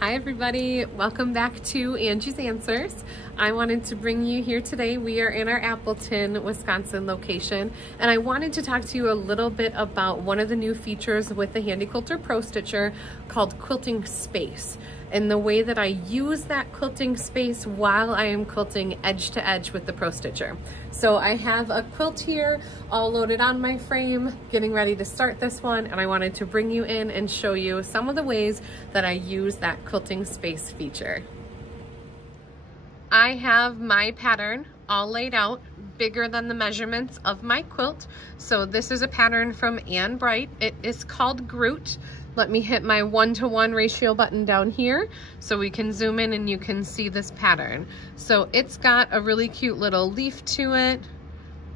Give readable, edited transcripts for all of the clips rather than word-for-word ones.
Hi everybody, welcome back to Angie's Answers. I wanted to bring you here today. We are in our Appleton, Wisconsin location, and I wanted to talk to you a little bit about one of the new features with the Handi Quilter Pro-Stitcher called Quilting Space, and the way that I use that quilting space while I am quilting edge to edge with the Pro-Stitcher. So I have a quilt here all loaded on my frame, getting ready to start this one, and I wanted to bring you in and show you some of the ways that I use that quilting space feature. I have my pattern all laid out, bigger than the measurements of my quilt. So this is a pattern from Ann Bright. It is called Groot. Let me hit my 1-to-1 ratio button down here so we can zoom in and you can see this pattern. So it's got a really cute little leaf to it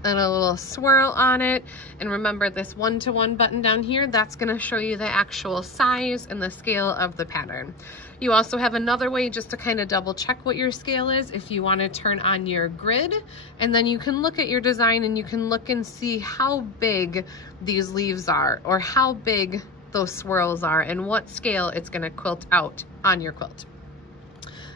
and a little swirl on it. And remember, this 1-to-1 button down here, that's gonna show you the actual size and the scale of the pattern. You also have another way just to kind of double check what your scale is if you want to turn on your grid, and then you can look at your design and you can look and see how big these leaves are or how big those swirls are and what scale it's going to quilt out on your quilt.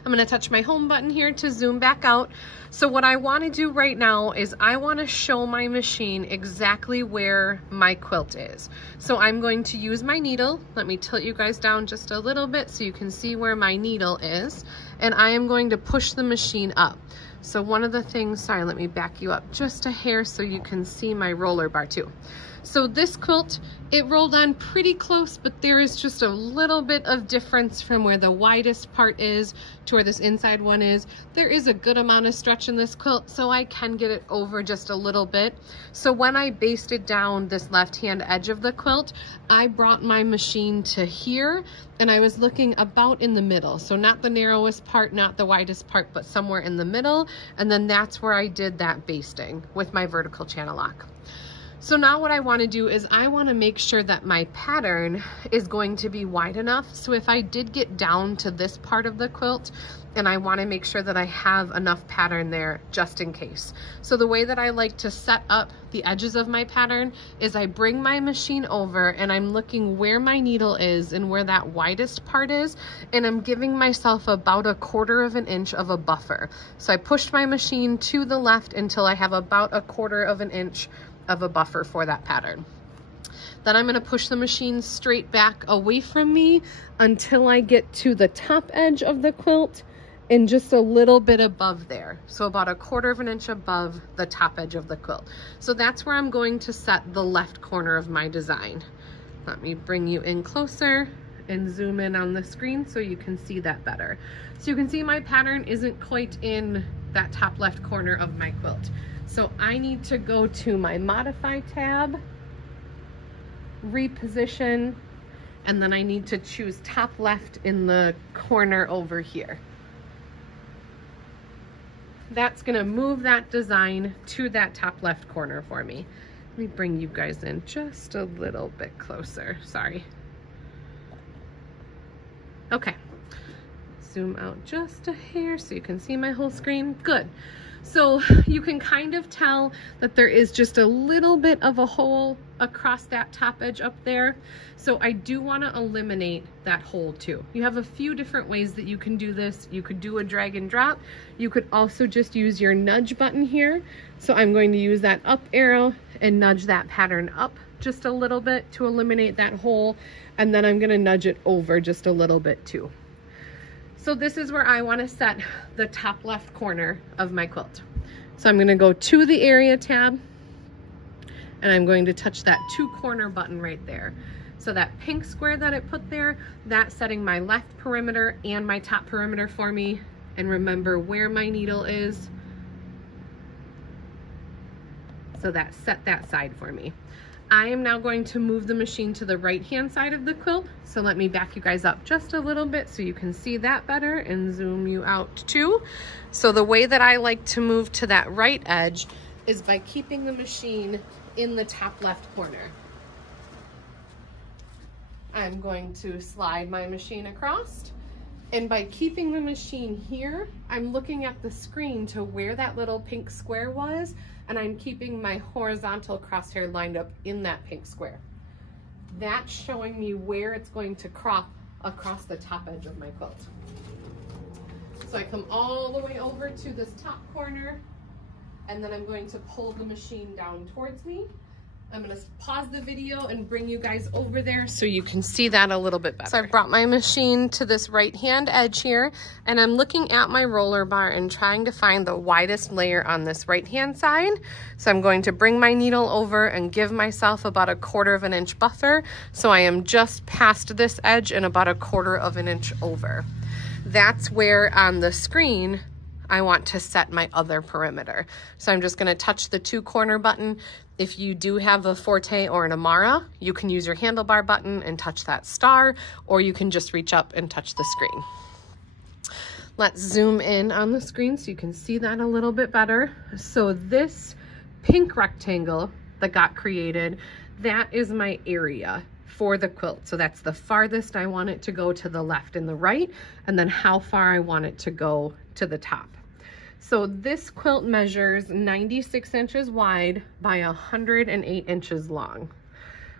I'm going to touch my home button here to zoom back out. So what I want to do right now is I want to show my machine exactly where my quilt is. So I'm going to use my needle. Let me tilt you guys down just a little bit so you can see where my needle is. And I am going to push the machine up. So one of the things, sorry, let me back you up just a hair so you can see my roller bar too. So this quilt, it rolled on pretty close, but there is just a little bit of difference from where the widest part is to where this inside one is. There is a good amount of stretch in this quilt, so I can get it over just a little bit. So when I basted down this left-hand edge of the quilt, I brought my machine to here, and I was looking about in the middle. So not the narrowest part, not the widest part, but somewhere in the middle. And then that's where I did that basting with my vertical channel lock. So now what I want to do is I want to make sure that my pattern is going to be wide enough. So if I did get down to this part of the quilt, and I want to make sure that I have enough pattern there just in case. So the way that I like to set up the edges of my pattern is I bring my machine over and I'm looking where my needle is and where that widest part is, and I'm giving myself about 1/4 of an inch of a buffer. So I pushed my machine to the left until I have about 1/4 of an inch of a buffer for that pattern. Then I'm going to push the machine straight back away from me until I get to the top edge of the quilt and just a little bit above there. So about 1/4 of an inch above the top edge of the quilt. So that's where I'm going to set the left corner of my design. Let me bring you in closer and zoom in on the screen so you can see that better. So you can see my pattern isn't quite in that top left corner of my quilt. So I need to go to my Modify tab, reposition, and then I need to choose top left in the corner over here. That's gonna move that design to that top left corner for me. Let me bring you guys in just a little bit closer, sorry. Okay, zoom out just a hair so you can see my whole screen, good. So you can kind of tell that there is just a little bit of a hole across that top edge up there. So I do want to eliminate that hole too. You have a few different ways that you can do this. You could do a drag and drop. You could also just use your nudge button here. So I'm going to use that up arrow and nudge that pattern up just a little bit to eliminate that hole. And then I'm going to nudge it over just a little bit too. So this is where I want to set the top left corner of my quilt. So I'm going to go to the area tab and I'm going to touch that 2-corner button right there. So that pink square that it put there, that's setting my left perimeter and my top perimeter for me. And remember where my needle is. So that set that side for me. I am now going to move the machine to the right-hand side of the quilt. So let me back you guys up just a little bit so you can see that better and zoom you out too. So the way that I like to move to that right edge is by keeping the machine in the top left corner. I'm going to slide my machine across, and by keeping the machine here, I'm looking at the screen to where that little pink square was, and I'm keeping my horizontal crosshair lined up in that pink square. That's showing me where it's going to crop across the top edge of my quilt. So I come all the way over to this top corner, and then I'm going to pull the machine down towards me. I'm gonna pause the video and bring you guys over there so you can see that a little bit better. So I've brought my machine to this right-hand edge here, and I'm looking at my roller bar and trying to find the widest layer on this right-hand side. So I'm going to bring my needle over and give myself about a 1/4 of an inch buffer. So I am just past this edge and about a 1/4 of an inch over. That's where on the screen I want to set my other perimeter. So I'm just gonna touch the 2 corner button. If you do have a Forte or an Amara, you can use your handlebar button and touch that star, or you can just reach up and touch the screen. Let's zoom in on the screen so you can see that a little bit better. So this pink rectangle that got created, that is my area for the quilt. So that's the farthest I want it to go to the left and the right, and then how far I want it to go to the top. So this quilt measures 96 inches wide by 108 inches long.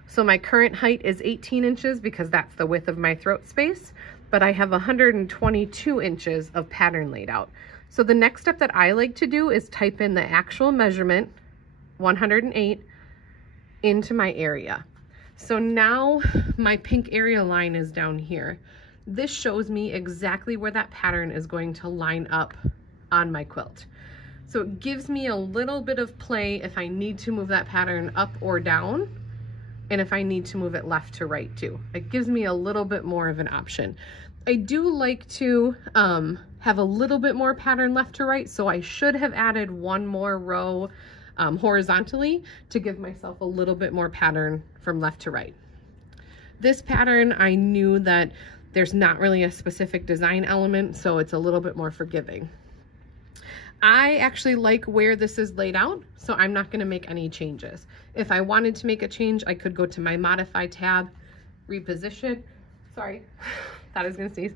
So my current height is 18 inches because that's the width of my throat space, but I have 122 inches of pattern laid out. So the next step that I like to do is type in the actual measurement, 108, into my area. So now my pink area line is down here. This shows me exactly where that pattern is going to line up on my quilt. So it gives me a little bit of play if I need to move that pattern up or down, and if I need to move it left to right too. It gives me a little bit more of an option. I do like to have a little bit more pattern left to right, so I should have added 1 more row horizontally to give myself a little bit more pattern from left to right. This pattern, I knew that there's not really a specific design element, so it's a little bit more forgiving. I actually like where this is laid out, so I'm not going to make any changes. If I wanted to make a change, I could go to my Modify tab, reposition, sorry, thought I was going to sneeze,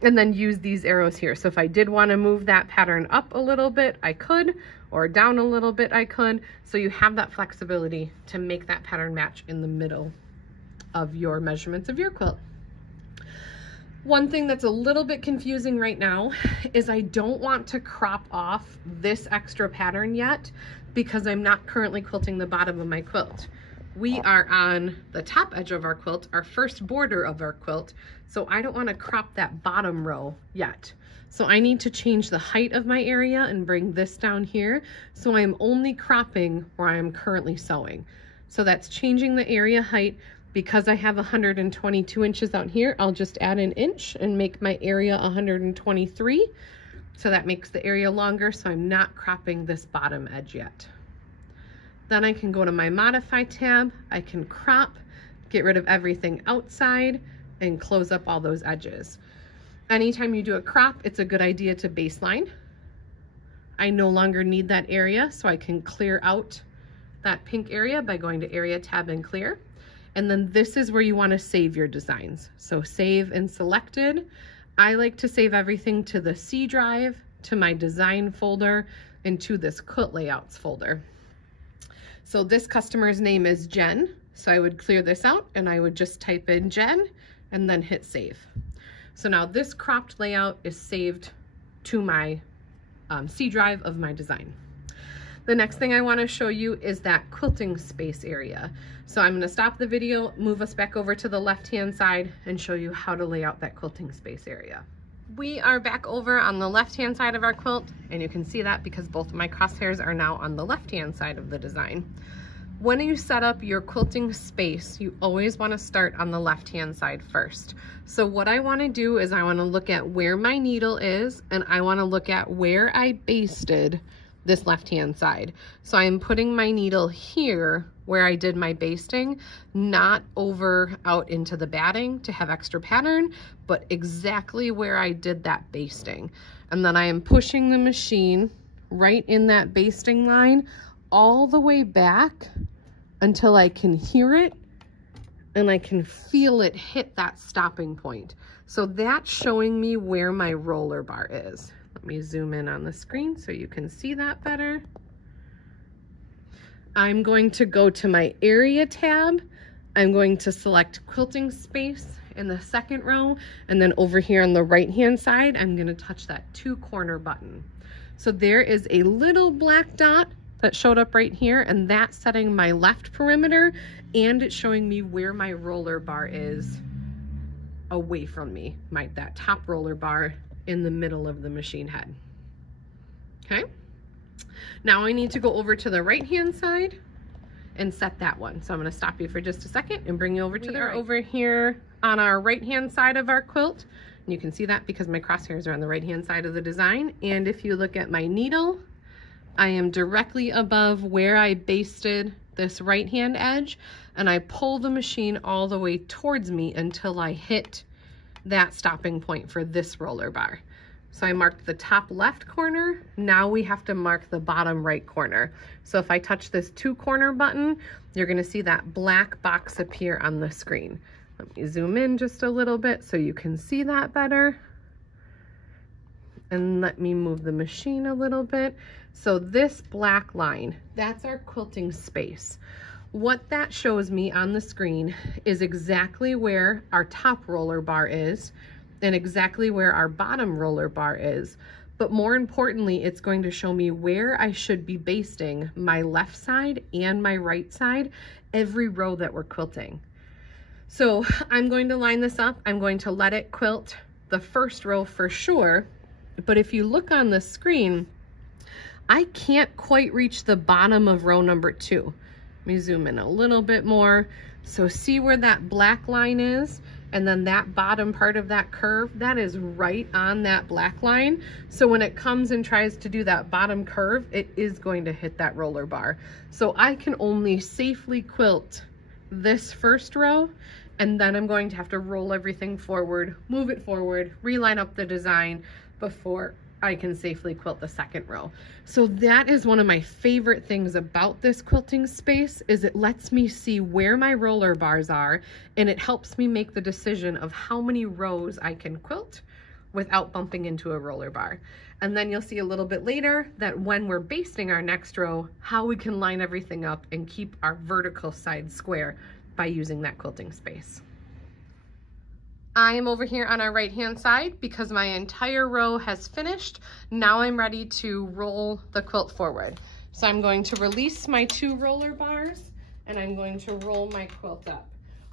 and then use these arrows here. So if I did want to move that pattern up a little bit, I could, or down a little bit, I could. So you have that flexibility to make that pattern match in the middle of your measurements of your quilt. One thing that's a little bit confusing right now is I don't want to crop off this extra pattern yet because I'm not currently quilting the bottom of my quilt. We are on the top edge of our quilt, our first border of our quilt, so I don't want to crop that bottom row yet. So I need to change the height of my area and bring this down here, so I'm only cropping where I am currently sewing. So that's changing the area height. Because I have 122 inches out here, I'll just add an inch and make my area 123. So that makes the area longer, so I'm not cropping this bottom edge yet. Then I can go to my Modify tab, I can crop, get rid of everything outside, and close up all those edges. Anytime you do a crop, it's a good idea to baseline. I no longer need that area, so I can clear out that pink area by going to Area tab and clear. And then this is where you want to save your designs. So save and selected. I like to save everything to the C drive, to my design folder, and to this quilt layouts folder. So this customer's name is Jen. So I would clear this out and I would just type in Jen and then hit save. So now this cropped layout is saved to my C drive of my design. The next thing I want to show you is that quilting space area. So I'm going to stop the video, move us back over to the left-hand side, and show you how to lay out that quilting space area. We are back over on the left-hand side of our quilt, and you can see that because both of my crosshairs are now on the left-hand side of the design. When you set up your quilting space, you always want to start on the left-hand side first. So what I want to do is I want to look at where my needle is, and I want to look at where I basted this left-hand side. So I'm putting my needle here where I did my basting, not over out into the batting to have extra pattern, but exactly where I did that basting. And then I am pushing the machine right in that basting line all the way back until I can hear it and I can feel it hit that stopping point. So that's showing me where my roller bar is. Let me zoom in on the screen so you can see that better. I'm going to go to my Area tab. I'm going to select Quilting Space in the second row. And then over here on the right-hand side, I'm gonna touch that 2-corner button. So there is a little black dot that showed up right here, and that's setting my left perimeter, and it's showing me where my roller bar is away from me, that top roller bar in the middle of the machine head. Okay, now I need to go over to the right-hand side and set that one. So I'm gonna stop you for just a second and bring you over to the right. Over here on our right-hand side of our quilt, and you can see that because my crosshairs are on the right-hand side of the design. And if you look at my needle, I am directly above where I basted this right-hand edge, and I pull the machine all the way towards me until I hit that stopping point for this roller bar. So I marked the top left corner. Now we have to mark the bottom right corner. So if I touch this 2-corner button, you're gonna see that black box appear on the screen. Let me zoom in just a little bit so you can see that better. And let me move the machine a little bit. So this black line, that's our quilting space. What that shows me on the screen is exactly where our top roller bar is and exactly where our bottom roller bar is. But more importantly, it's going to show me where I should be basting my left side and my right side every row that we're quilting. So I'm going to line this up. I'm going to let it quilt the first row for sure. But if you look on the screen, I can't quite reach the bottom of row number 2. Let me zoom in a little bit more. So see where that black line is? And then that bottom part of that curve, that is right on that black line. So when it comes and tries to do that bottom curve, it is going to hit that roller bar. So I can only safely quilt this first row, and then I'm going to have to roll everything forward, move it forward, reline up the design before I can safely quilt the second row. So that is one of my favorite things about this quilting space, is it lets me see where my roller bars are, and it helps me make the decision of how many rows I can quilt without bumping into a roller bar. And then you'll see a little bit later that when we're basting our next row, how we can line everything up and keep our vertical side square by using that quilting space. I am over here on our right-hand side because my entire row has finished. Now I'm ready to roll the quilt forward. So I'm going to release my 2 roller bars, and I'm going to roll my quilt up.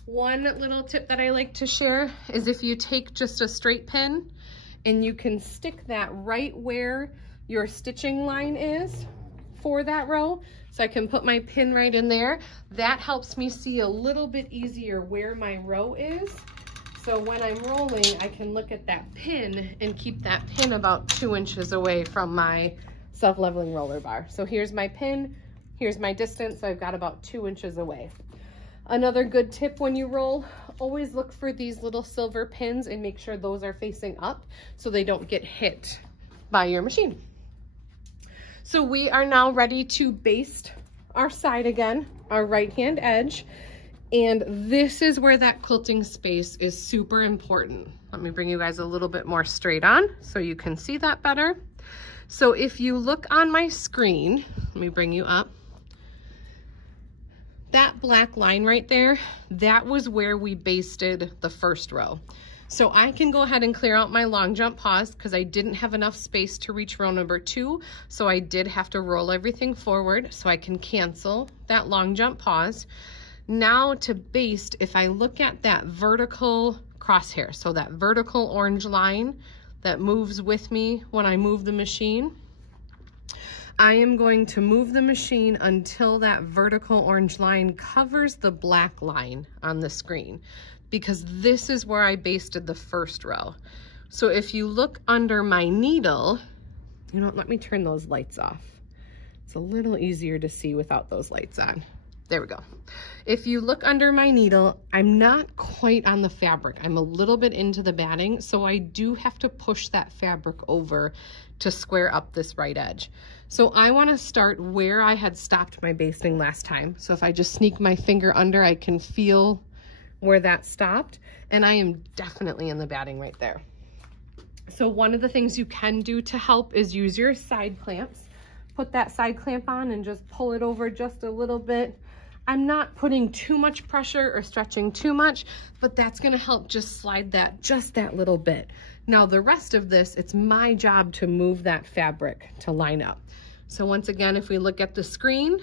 One little tip that I like to share is if you take just a straight pin and you can stick that right where your stitching line is for that row. So I can put my pin right in there. That helps me see a little bit easier where my row is. So when I'm rolling, I can look at that pin and keep that pin about 2 inches away from my self-leveling roller bar. So here's my pin, here's my distance, so I've got about 2 inches away. Another good tip when you roll, always look for these little silver pins and make sure those are facing up so they don't get hit by your machine. So we are now ready to baste our side again, our right-hand edge. And this is where that quilting space is super important. Let me bring you guys a little bit more straight on so you can see that better. So if you look on my screen, let me bring you up. That black line right there, that was where we basted the first row. So I can go ahead and clear out my long jump pause because I didn't have enough space to reach row number 2. So I did have to roll everything forward so I can cancel that long jump pause. Now to baste, if I look at that vertical crosshair, so that vertical orange line that moves with me when I move the machine, I am going to move the machine until that vertical orange line covers the black line on the screen, because this is where I basted the first row. So if you look under my needle, you know, let me turn those lights off. It's a little easier to see without those lights on. There we go. If you look under my needle, I'm not quite on the fabric. I'm a little bit into the batting, so I do have to push that fabric over to square up this right edge. So I want to start where I had stopped my basting last time. So if I just sneak my finger under, I can feel where that stopped, and I am definitely in the batting right there. So one of the things you can do to help is use your side clamps. Put that side clamp on and just pull it over just a little bit. I'm not putting too much pressure or stretching too much, but that's gonna help just slide that just that little bit. Now the rest of this, it's my job to move that fabric to line up. So once again, if we look at the screen,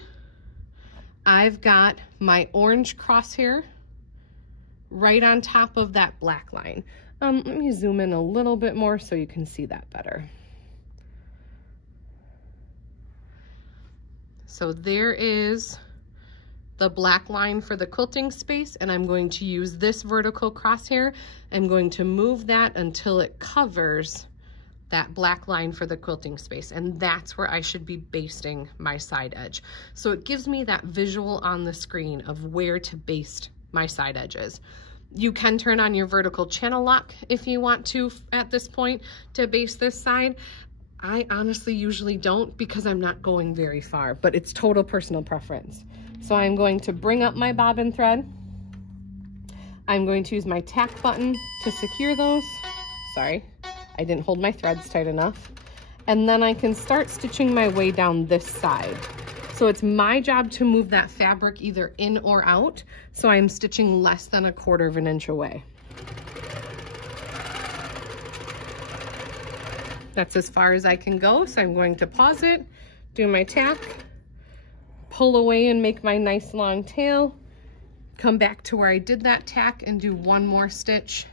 I've got my orange crosshair right on top of that black line. Let me zoom in a little bit more so you can see that better. So there is the black line for the quilting space, and I'm going to use this vertical crosshair. I'm going to move that until it covers that black line for the quilting space, and that's where I should be basting my side edge. So it gives me that visual on the screen of where to baste my side edges. You can turn on your vertical channel lock if you want to at this point to baste this side. I honestly usually don't because I'm not going very far, but it's total personal preference. So I'm going to bring up my bobbin thread. I'm going to use my tack button to secure those. Sorry, I didn't hold my threads tight enough. And then I can start stitching my way down this side. So it's my job to move that fabric either in or out. So I'm stitching less than 1/4 inch away. That's as far as I can go. So I'm going to pause it, do my tack, pull away and make my nice long tail, come back to where I did that tack and do one more stitch.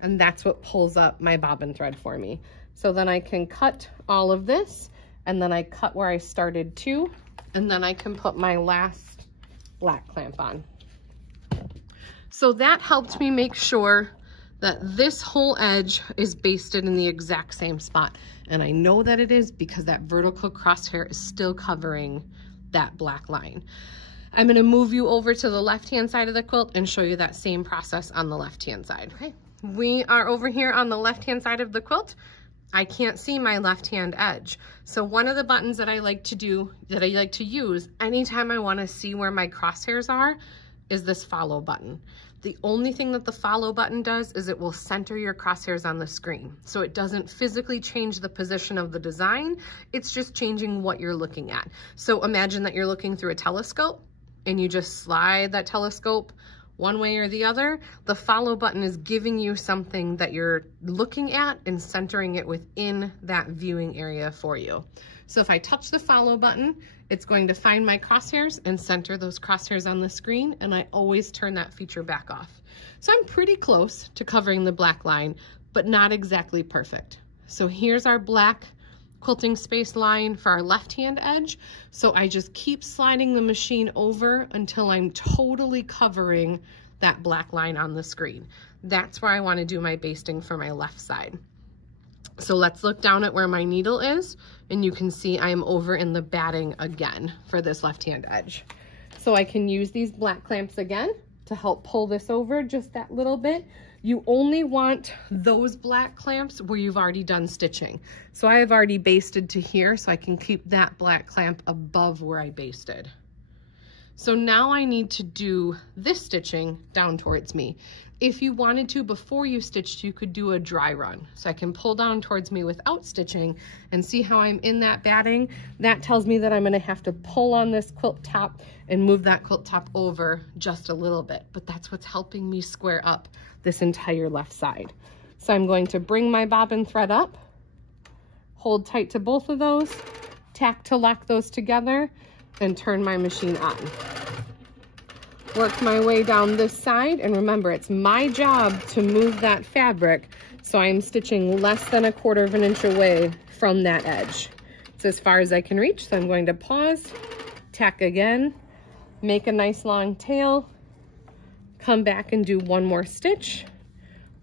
And that's what pulls up my bobbin thread for me. So then I can cut all of this, and then I cut where I started too, and then I can put my last black clamp on. So that helped me make sure that this whole edge is basted in the exact same spot. And I know that it is because that vertical crosshair is still covering that black line. I'm gonna move you over to the left-hand side of the quilt and show you that same process on the left-hand side. Okay, we are over here on the left-hand side of the quilt. I can't see my left-hand edge. So one of the buttons that I like to do, that I like to use anytime I wanna see where my crosshairs are, is this follow button. The only thing that the follow button does is it will center your crosshairs on the screen. So it doesn't physically change the position of the design, it's just changing what you're looking at. So imagine that you're looking through a telescope and you just slide that telescope one way or the other. The follow button is giving you something that you're looking at and centering it within that viewing area for you. So if I touch the follow button, it's going to find my crosshairs and center those crosshairs on the screen, and I always turn that feature back off. So I'm pretty close to covering the black line, but not exactly perfect. So here's our black quilting space line for our left-hand edge. So I just keep sliding the machine over until I'm totally covering that black line on the screen. That's where I want to do my basting for my left side. So let's look down at where my needle is, and you can see I'm over in the batting again for this left-hand edge. So I can use these black clamps again to help pull this over just that little bit. You only want those black clamps where you've already done stitching. So I have already basted to here, so I can keep that black clamp above where I basted. So now I need to do this stitching down towards me. If you wanted to, before you stitched, you could do a dry run. So I can pull down towards me without stitching and see how I'm in that batting. That tells me that I'm gonna have to pull on this quilt top and move that quilt top over just a little bit, but that's what's helping me square up this entire left side. So I'm going to bring my bobbin thread up, hold tight to both of those, tack to lock those together, and turn my machine on. Work my way down this side, and remember, it's my job to move that fabric, so I'm stitching less than 1/4 inch away from that edge. It's as far as I can reach, so I'm going to pause, tack again, make a nice long tail, come back and do one more stitch,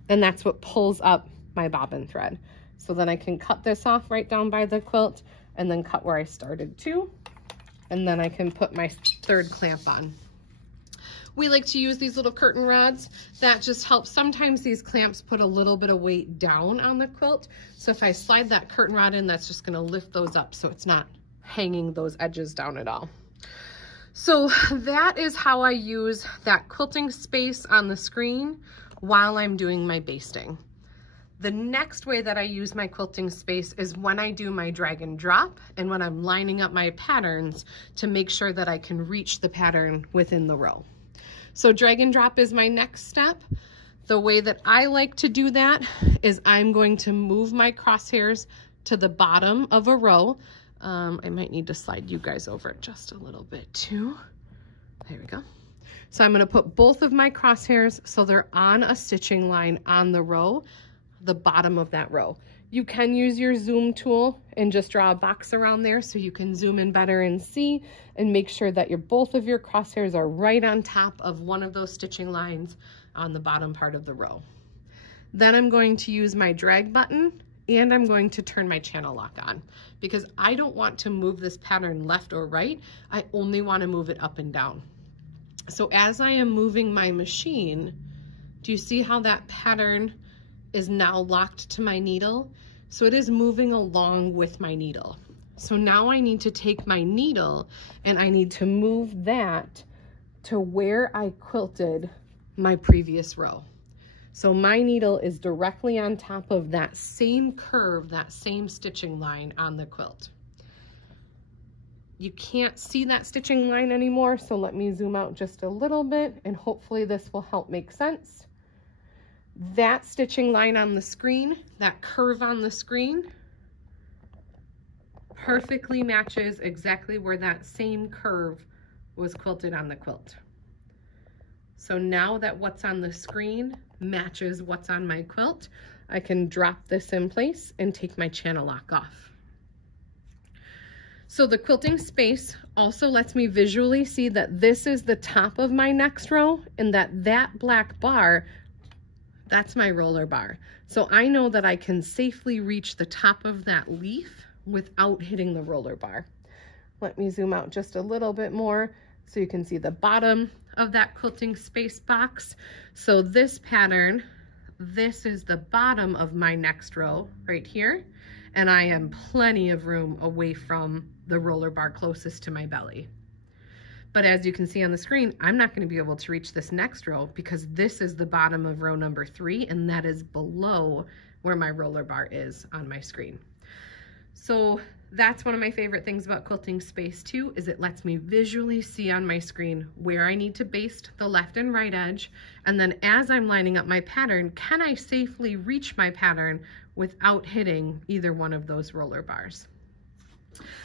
and that's what pulls up my bobbin thread. So then I can cut this off right down by the quilt, and then cut where I started too, and then I can put my third clamp on. We like to use these little curtain rods. That just helps. Sometimes these clamps put a little bit of weight down on the quilt. So if I slide that curtain rod in, that's just gonna lift those up so it's not hanging those edges down at all. So that is how I use that quilting space on the screen while I'm doing my basting. The next way that I use my quilting space is when I do my drag and drop and when I'm lining up my patterns to make sure that I can reach the pattern within the row. So drag and drop is my next step. The way that I like to do that is I'm going to move my crosshairs to the bottom of a row. I might need to slide you guys over just a little bit too. There we go. So I'm going to put both of my crosshairs so they're on a stitching line on the row, the bottom of that row. You can use your zoom tool and just draw a box around there so you can zoom in better and see, and make sure that both of your crosshairs are right on top of one of those stitching lines on the bottom part of the row. Then I'm going to use my drag button and I'm going to turn my channel lock on because I don't want to move this pattern left or right. I only want to move it up and down. So as I am moving my machine, do you see how that pattern is now locked to my needle? So it is moving along with my needle. So now I need to take my needle and I need to move that to where I quilted my previous row. So my needle is directly on top of that same curve, that same stitching line on the quilt. You can't see that stitching line anymore, so let me zoom out just a little bit and hopefully this will help make sense. That stitching line on the screen, that curve on the screen, perfectly matches exactly where that same curve was quilted on the quilt. So now that what's on the screen matches what's on my quilt, I can drop this in place and take my channel lock off. So the quilting space also lets me visually see that this is the top of my next row and that black bar, that's my roller bar. So I know that I can safely reach the top of that leaf without hitting the roller bar. Let me zoom out just a little bit more so you can see the bottom of that quilting space box. So this pattern, this is the bottom of my next row right here, and I am plenty of room away from the roller bar closest to my belly. But as you can see on the screen, I'm not going to be able to reach this next row because this is the bottom of row number 3, and that is below where my roller bar is on my screen. So that's one of my favorite things about quilting space too, is it lets me visually see on my screen where I need to baste the left and right edge. And then as I'm lining up my pattern, can I safely reach my pattern without hitting either one of those roller bars?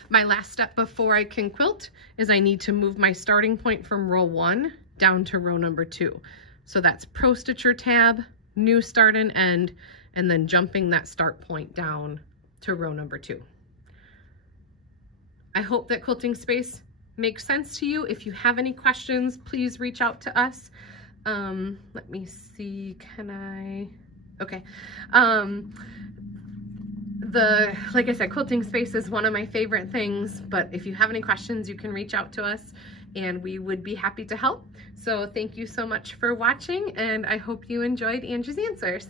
My last step before I can quilt is I need to move my starting point from row 1 down to row number 2. So that's Pro-Stitcher tab, new start and end, and then jumping that start point down to row number 2. I hope that quilting space makes sense to you. If you have any questions, please reach out to us. Let me see, can I? Okay. Like I said, quilting space is one of my favorite things, but if you have any questions, you can reach out to us and we would be happy to help. So thank you so much for watching, and I hope you enjoyed Angie's answers.